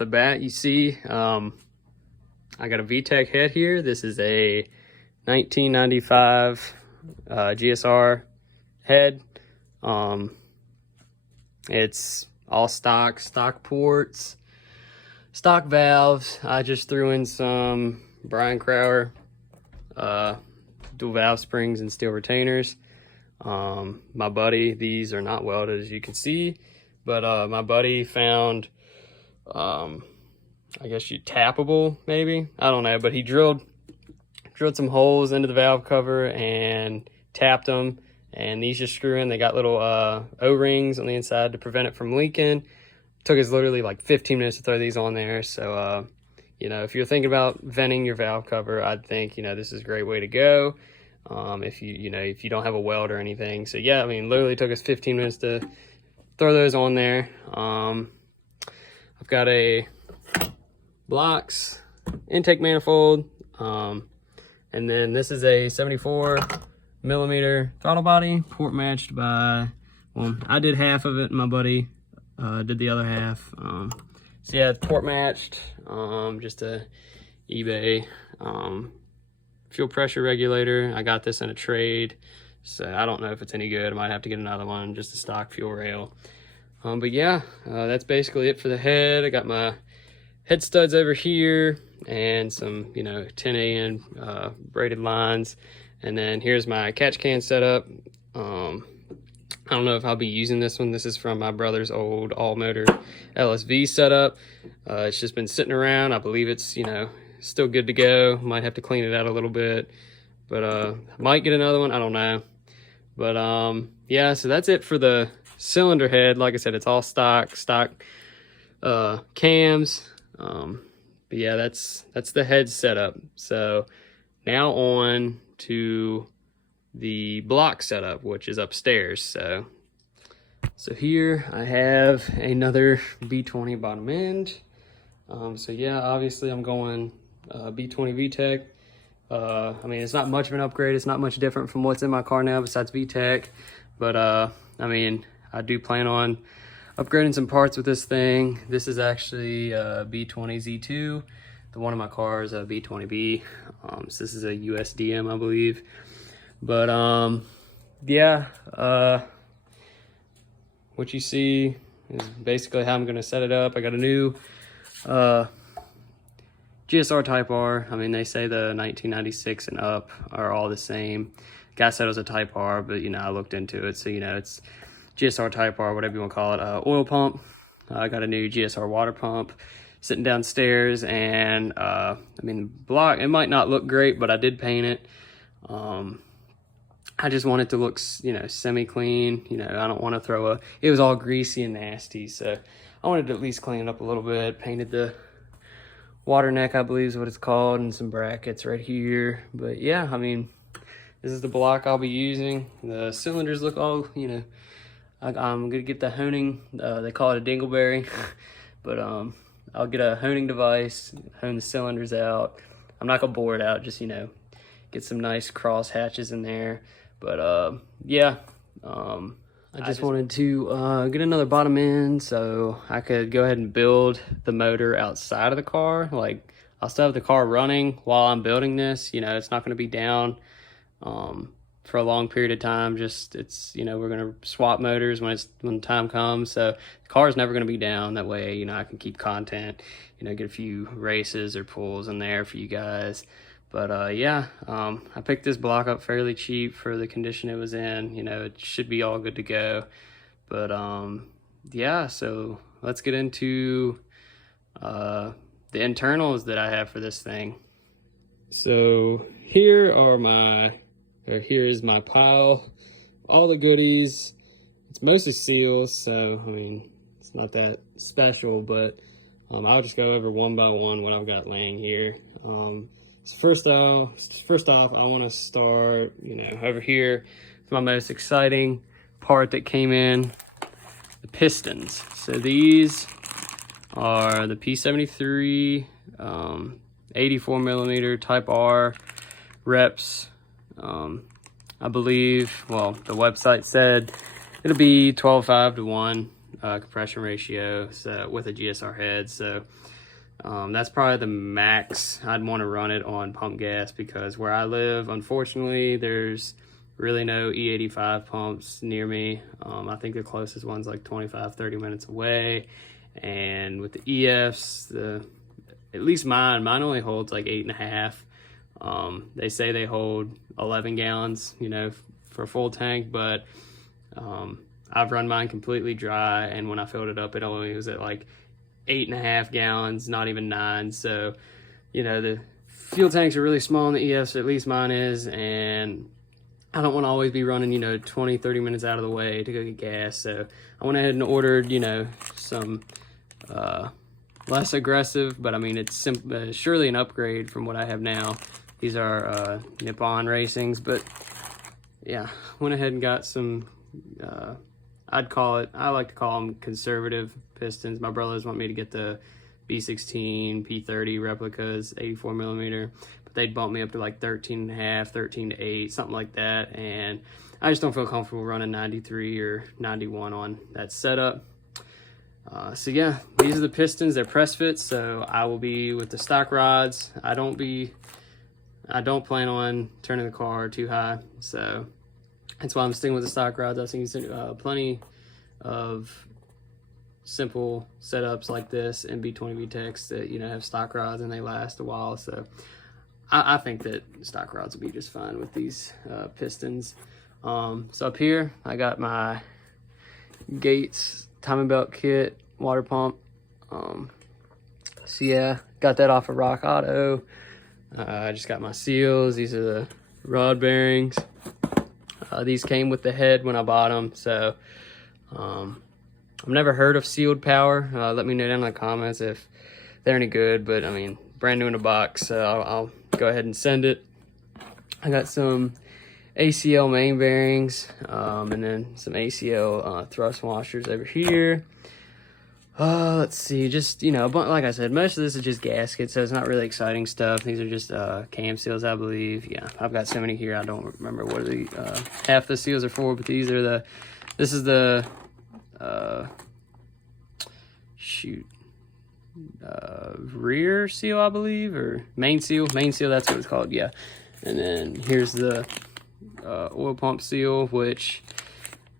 the bat, you see I got a VTEC head here. This is a 1995 GSR head. It's all stock ports, stock valves. I just threw in some Brian Crower dual valve springs and steel retainers. My buddy, these are not welded as you can see, but my buddy found I guess tappable, maybe, I don't know, but he drilled some holes into the valve cover and tapped them, and these just screw in. They got little O-rings on the inside to prevent it from leaking. Took us literally like 15 minutes to throw these on there. So you know, if you're thinking about venting your valve cover, I'd think, you know, this is a great way to go. If you don't have a weld or anything. So yeah, I mean, literally took us 15 minutes to throw those on there. I've got a blocks intake manifold, and then this is a 74mm throttle body, port matched by, well, I did half of it and my buddy did the other half. So yeah, it's port matched, just a eBay fuel pressure regulator. I got this in a trade, so I don't know if it's any good. I might have to get another one, just a stock fuel rail. But yeah, that's basically it for the head. I got my head studs over here and some, you know, 10AN braided lines. And then here's my catch can setup. I don't know if I'll be using this one. This is from my brother's old all motor LSV setup. It's just been sitting around. I believe it's, you know, still good to go. Might have to clean it out a little bit, but might get another one, I don't know. But yeah, so that's it for the cylinder head. Like I said, it's all stock cams. But yeah, that's the head setup. So now on to the block setup, which is upstairs. So here I have another B20 bottom end. So yeah, obviously I'm going B20Vtec. I mean, it's not much of an upgrade. It's not much different from what's in my car now besides VTEC. But I mean, I do plan on upgrading some parts with this thing. This is actually B20Z2. The one in my car is a B20B. So this is a USDM, I believe. But yeah, what you see is basically how I'm gonna set it up. I got a new GSR Type R. I mean, they say the 1996 and up are all the same. Guy said it was a Type R, but you know, I looked into it, so you know, it's GSR Type R, whatever you want to call it. Oil pump. I got a new GSR water pump sitting downstairs, and I mean, block, it might not look great, but I did paint it. I just want it to look, you know, semi-clean. You know, I don't want to throw it was all greasy and nasty, so I wanted to at least clean it up a little bit. Painted the water neck, I believe is what it's called, and some brackets right here. But yeah, I mean, this is the block I'll be using. The cylinders look all, you know, I'm gonna get the honing, they call it a dingleberry, but I'll get a honing device, hone the cylinders out. I'm not gonna bore it out, just, you know, get some nice cross hatches in there. But yeah, I just wanted to get another bottom end so I could go ahead and build the motor outside of the car. Like, I'll still have the car running while I'm building this. You know, it's not going to be down for a long period of time. Just, it's, you know, we're going to swap motors when the time comes. So the car is never going to be down. That way, you know, I can keep content, you know, get a few races or pulls in there for you guys. But yeah, I picked this block up fairly cheap for the condition it was in. You know, it should be all good to go. But yeah, so let's get into the internals that I have for this thing. So here is my pile, all the goodies. It's mostly seals, so I mean, it's not that special, but I'll just go over one by one what I've got laying here. So first off, I want to start, you know, over here, my most exciting part that came in, the pistons. So these are the P73 84mm Type R reps. I believe, well, the website said it'll be 12.5 to 1. compression ratio, so with a GSR head. So that's probably the max I'd want to run it on pump gas, because where I live, unfortunately, there's really no E85 pumps near me. I think the closest one's like 25-30 minutes away. And with the EFs, at least mine only holds like 8.5. They say they hold 11 gallons, you know, for a full tank, but I've run mine completely dry, and when I filled it up, it only was at like 8.5 gallons, not even 9. So, you know, the fuel tanks are really small in the EFs, at least mine is, and I don't want to always be running, you know, 20-30 minutes out of the way to go get gas. So I went ahead and ordered, you know, some less aggressive, but I mean, it's surely an upgrade from what I have now. These are Nippon Racings, but yeah, went ahead and got some I like to call them conservative pistons. My brothers want me to get the B16 P30 replicas, 84 millimeter, but they'd bump me up to like 13.5, 13 to 8, something like that. And I just don't feel comfortable running 93 or 91 on that setup. So yeah, these are the pistons. They're press fits, so I will be with the stock rods. I don't plan on turning the car too high, so that's why I'm sticking with the stock rods. I've seen plenty of simple setups like this in B20Vtecs that, you know, have stock rods and they last a while. So I think that stock rods will be just fine with these pistons. So up here, I got my Gates timing belt kit water pump. So yeah, got that off of Rock Auto. I just got my seals. These are the rod bearings. These came with the head when I bought them, so I've never heard of sealed power. Let me know down in the comments if they're any good, but I mean, brand new in a box, so I'll go ahead and send it. I got some ACL main bearings, and then some ACL thrust washers over here. Let's see, just, you know, like I said, most of this is just gaskets, so it's not really exciting stuff. These are just cam seals, I believe. Yeah, I've got so many here, I don't remember what half the seals are for, but these are this is the rear seal, I believe, or main seal, that's what it's called, yeah. And then here's the oil pump seal, which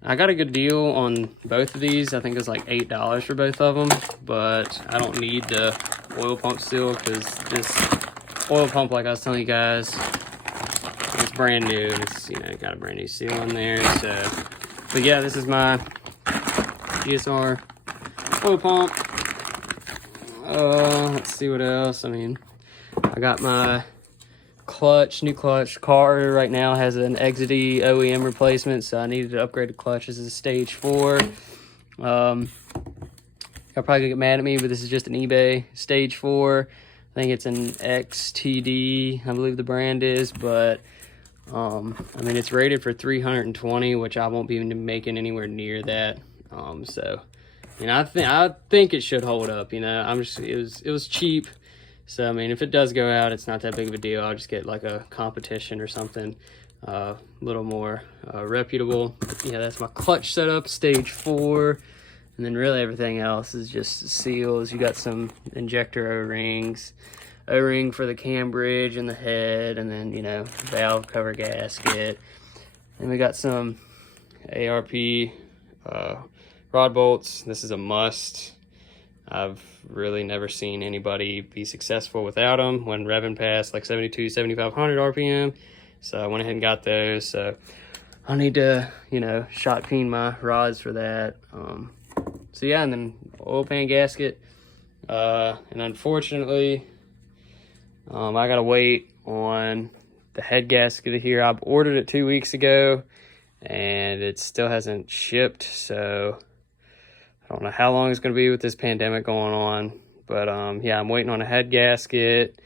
I got a good deal on both of these. I think it was like $8 for both of them, but I don't need the oil pump seal because this oil pump, like I was telling you guys, it's brand new. It's, you know, got a brand new seal in there. So, but yeah, this is my GSR oil pump. Let's see what else. I mean, I got my new clutch. Car right now has an Exidy OEM replacement, so I needed to upgrade the clutch. This is a stage 4. Y'all probably get mad at me, but this is just an eBay stage 4. I think it's an XTD, I believe the brand is, but I mean, it's rated for 320, which I won't be making anywhere near that. So, you know, I think it should hold up. You know, it was cheap. So, I mean, if it does go out, it's not that big of a deal. I'll just get like a competition or something a little more reputable. But yeah, that's my clutch setup, stage 4. And then really everything else is just seals. You got some injector O-rings, O-ring for the cam bridge and the head, and then, you know, valve cover gasket. And we got some ARP rod bolts. This is a must. I've really never seen anybody be successful without them when revving past like 7,500 RPM. So I went ahead and got those. So I'll need to, you know, shot peen my rods for that. So yeah, and then oil pan gasket. And unfortunately, I gotta wait on the head gasket here. I've ordered it 2 weeks ago and it still hasn't shipped. So I don't know how long it's going to be with this pandemic going on, but yeah, I'm waiting on a head gasket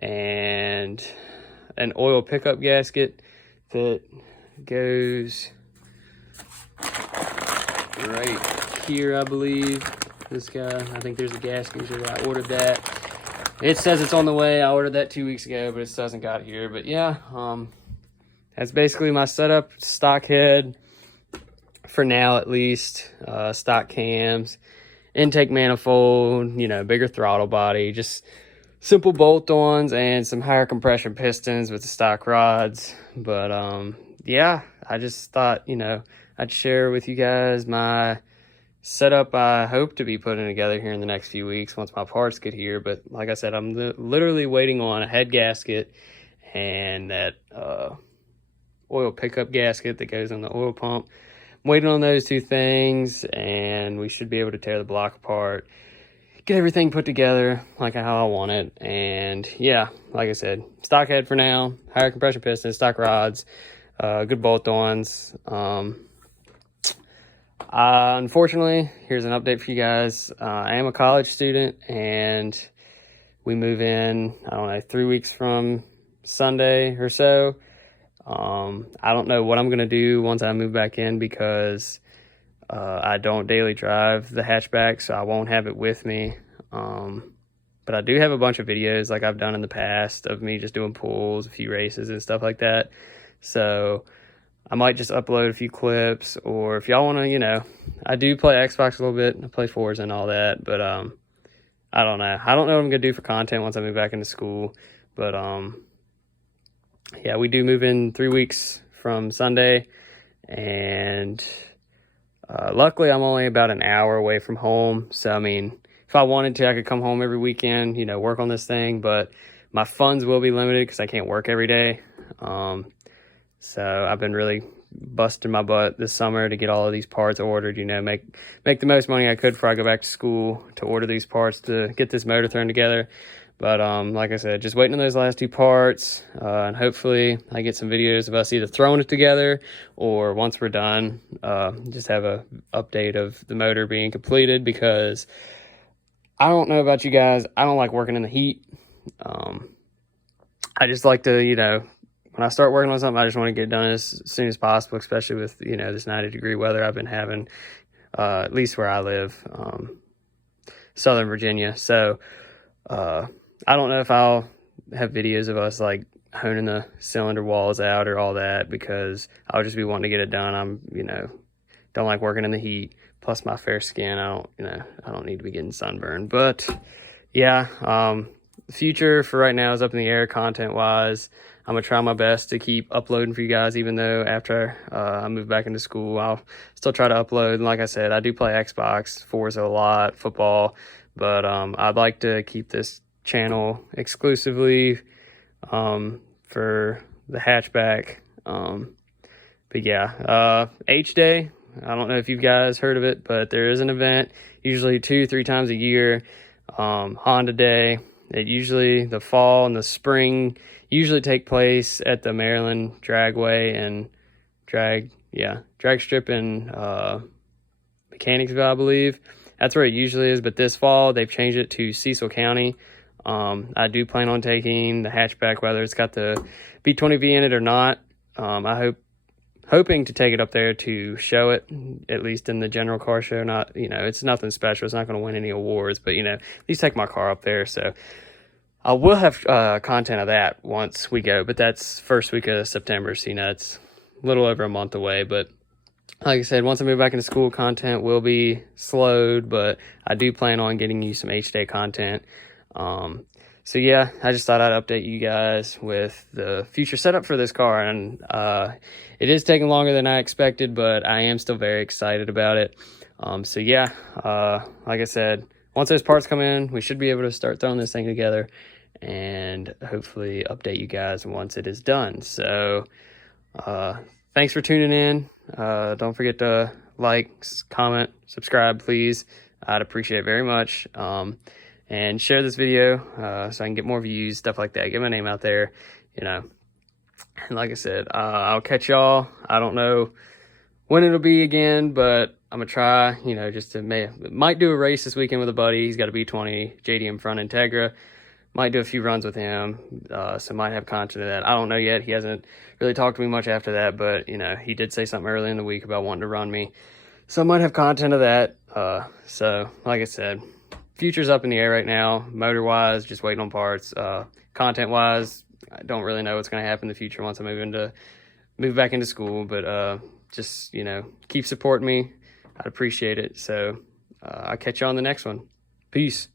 and an oil pickup gasket that goes right here, I believe. This guy, I think there's a gasket here. I ordered that. It says it's on the way. I ordered that 2 weeks ago, but it still hasn't got here. But yeah, that's basically my setup. Stock head, for now at least. Stock cams, intake manifold, bigger throttle body, just simple bolt-ons and some higher compression pistons with the stock rods. But yeah, I just thought, I'd share with you guys my setup I hope to be putting together here in the next few weeks once my parts get here. But like I said, I'm literally waiting on a head gasket and that oil pickup gasket that goes on the oil pump. I'm waiting on those two things, and we should be able to tear the block apart, get everything put together like how I want it. And yeah, like I said, stock head for now, higher compression pistons, stock rods, good bolt-ons. Unfortunately, here's an update for you guys. I am a college student, and we move in, I don't know, 3 weeks from Sunday or so. I don't know what I'm going to do once I move back in, because I don't daily drive the hatchback, so I won't have it with me. But I do have a bunch of videos like I've done in the past of me just doing pulls, a few races and stuff like that. So I might just upload a few clips, or if y'all want to, I do play Xbox a little bit. I play Forza and all that, but I don't know. I don't know what I'm going to do for content once I move back into school. But yeah, we do move in 3 weeks from Sunday, and luckily I'm only about an hour away from home. So, I mean, if I wanted to, I could come home every weekend, work on this thing, but my funds will be limited because I can't work every day. So I've been really busting my butt this summer to get all of these parts ordered, make the most money I could before I go back to school to order these parts to get this motor thrown together. But like I said, just waiting on those last two parts, and hopefully I get some videos of us either throwing it together, or once we're done, just have a update of the motor being completed, because I don't know about you guys, I don't like working in the heat. I just like to, when I start working on something, I just want to get it done as soon as possible, especially with, this 90-degree weather I've been having, at least where I live, Southern Virginia. So I don't know if I'll have videos of us like honing the cylinder walls out or all that, because I'll just be wanting to get it done. I'm, don't like working in the heat. Plus my fair skin, I don't need to be getting sunburned. But yeah, the future for right now is up in the air content wise. I'm going to try my best to keep uploading for you guys, even though after I move back into school, I'll still try to upload. And like I said, I do play Xbox, Forza a lot, football, but I'd like to keep this channel exclusively for the hatchback. But yeah, H-Day, I don't know if you guys heard of it, but there is an event, usually 2-3 times a year, Honda Day. It usually, the fall and the spring, usually take place at the Maryland Dragway and drag strip in Mechanicsville, I believe. That's where it usually is, but this fall they've changed it to Cecil County. I do plan on taking the hatchback, whether it's got the B20V in it or not. Hoping to take it up there to show it, at least in the general car show. Not, it's nothing special. It's not going to win any awards, but, at least take my car up there. So I will have content of that once we go, but that's first week of September. So, it's a little over a month away. But like I said, once I move back into school, content will be slowed, but I do plan on getting you some H-Day content. So yeah, I just thought I'd update you guys with the future setup for this car, and it is taking longer than I expected, but I am still very excited about it. So yeah, like I said, once those parts come in, we should be able to start throwing this thing together and hopefully update you guys once it is done. So thanks for tuning in. Don't forget to like, comment, subscribe, please. I'd appreciate it very much. And share this video so I can get more views, stuff like that. Get my name out there, And like I said, I'll catch y'all. I don't know when it'll be again, but I'm going to try, just to might do a race this weekend with a buddy. He's got a B20 JDM front Integra. Might do a few runs with him, so might have content of that. I don't know yet. He hasn't really talked to me much after that, but, he did say something early in the week about wanting to run me. So I might have content of that. So, like I said, future's up in the air right now. Motor-wise, just waiting on parts. Content-wise, I don't really know what's going to happen in the future once I move into move back into school, but just, you know, keep supporting me. I'd appreciate it. So I'll catch you on the next one. Peace.